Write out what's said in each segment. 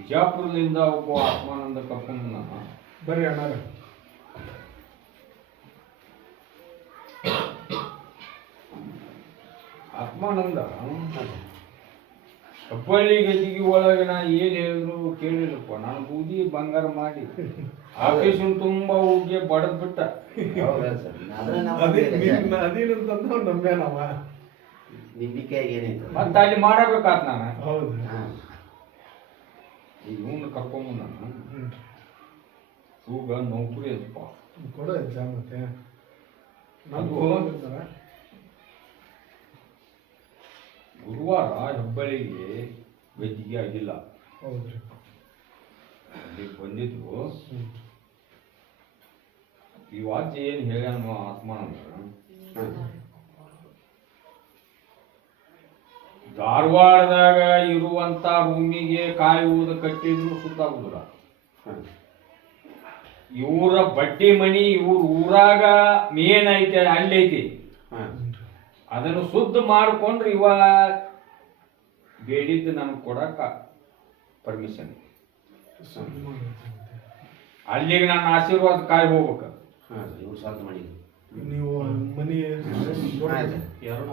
ಬಿಜಾಪುರದಿಂದ ಒಬ್ಬ ಆತ್ಮಾನಂದ ಕರ್ಕೊಂಡ ಬರೀ ಬರ್ರಿ ಅಣ್ಣಾರ ಆತ್ಮಾನಂದ? ಹುಬ್ಬಳ್ಳಿ ಗದ್ದಿಗೆ ಒಳಗೆ ನಾ ಏನ್ ಹೇಳಿದ್ರು ಕೇಳಿಲ್ಲಪ್ಪ. ನಾನು ಬೂದಿ ಬಂಗಾರ ಮಾಡಿ ಆಫೀಸಿನ ತುಂಬಾ ಹೋಗಿ ಬಡದ್ ಬಿಟ್ಟ. ಅವ್ನು ಏನೈತೆ ಮತ್ತೆ ಅಲ್ಲಿ ಮಾಡಬೇಕಾತ್ ನಾನು? ಹೌದು. ಹಾ ಇವನು ಕರ್ಕೊಂಬ ನಾನು ಹ್ಮ್. ಈಗ ನೌಕರಿ ಅದಪ್ಪ ಕೊಡು ಎಕ್ಸಾಮ್ ಮತ್ತೆ. ಗುರುವಾರ ಹೆಬ್ಬಳ್ಳಿಗೆ ವೈದ್ಯಕೀಯ ಆಗಿಲ್ಲ. ಹೌದ್ರಿ. ಅಲ್ಲಿ ಬಂದಿದ್ರು. ಈ ವಾದ್ಯ ಏನು ಹೇಳ್ಯಾನ ಆತ್ಮಾನಂದ ಧಾರವಾಡದಾಗ ಇರುವಂತ ಭೂಮಿಗೆ ಕಾಯುವುದು ಕಟ್ಟಿದ್ರು ಸುತ್ತಾಗುದಿಲ್ಲ ಇವರ ಬಡ್ಡಿ ಮನಿ ಇವ್ರ ಊರಾಗ ಮೇನ್ ಐತೆ ಅಲ್ಲೈತಿ. ಐತಿ ಅದನ್ನು ಶುದ್ಧ ಮಾಡಿಕೊಂಡ್ರೆ ಇವ ಬೇಡಿದ್ದು ನಮ್ಗೆ ಕೊಡಕ ಪರ್ಮಿಷನ್ ಅಲ್ಲಿಗೆ ನನ್ನ ಆಶೀರ್ವಾದ ಕಾಯಿ ಹೋಗ್ಬೇಕು. ಹಾಂ ಇವ್ರು ಸ್ವಂತ ಮಾಡಿ ನೀವು ಮನಿ ಎರಡು ಎರಡು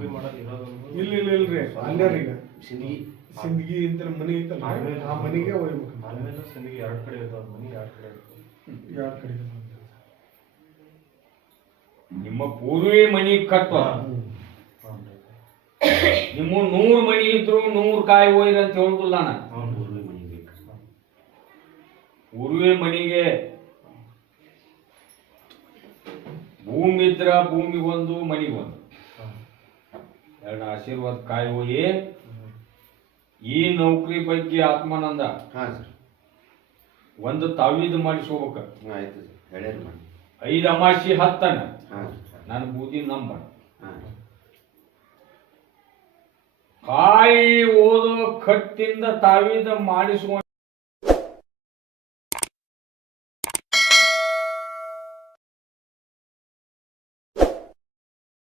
ಇಲ್ಲ ಇಲ್ಲ ಇಲ್ರಿ ಅಲ್ಲೇ ರೀ ಈಗ ಸಿಂದಗಿ ಸಿಂದಗಿ ಅಂತ ಮನಿ ಐತಲ್ಲ ಆ ಮನೆಗೆ ಹೋಗ್ಬೇಕು. ಆಮೇಲೆ ಸಿಂದಗಿ ಎರಡು ಕಡೆ ಇರ್ತಾವ ಮನಿ ಎರಡು ಕಡೆ ಎರಡು ಯಾವ ಕಡೆ ನಿಮ್ಮ ಪೂರ್ವಿ ಮನಿ ಕಟ್ಟ ನಿಮ್ಮ ನೂರ್ ಮನಿ ಇದ್ರು ನೂರ್ ಕಾಯಿ ಹೋಯ್ರಿ ಅಂತ ಹೇಳುದಿಲ್ಲ ನಾನು ಪೂರ್ವಿ ಮನಿ ಮನೆ ಬೇಕು. ಪೂರ್ವಿ ಮನಿಗೆ ಭೂಮಿ ಇದ್ರ ಭೂಮಿ ಒಂದು ಮನಿ ಒಂದು. ಎರಡು ಆಶೀರ್ವಾದ ಕಾಯಿ ಹೋಗಿ ಈ ನೌಕರಿ ಬಗ್ಗೆ ಆತ್ಮಾನಂದ ಹಾ ಸರ್. ಒಂದು ತಾವೀದ್ ಮಾಡಿಸ್ಕೋಬೇಕ. ಆಯ್ತು ಸರ್. ಹೇಳ್ಯಾರ ಮಾಡಿ. ಐದು ಅಮಾಸಿ ಹತ್ತನ. ಹಾ ನಾನು ಬೂದಿ ನಂಬರ್. ಹಾ ಕಾಯಿ ಓದೋ ಕಟ್ಟಿಂದ ತಾವೀದ ಮಾಡಿಸ್ಕೊಂಡು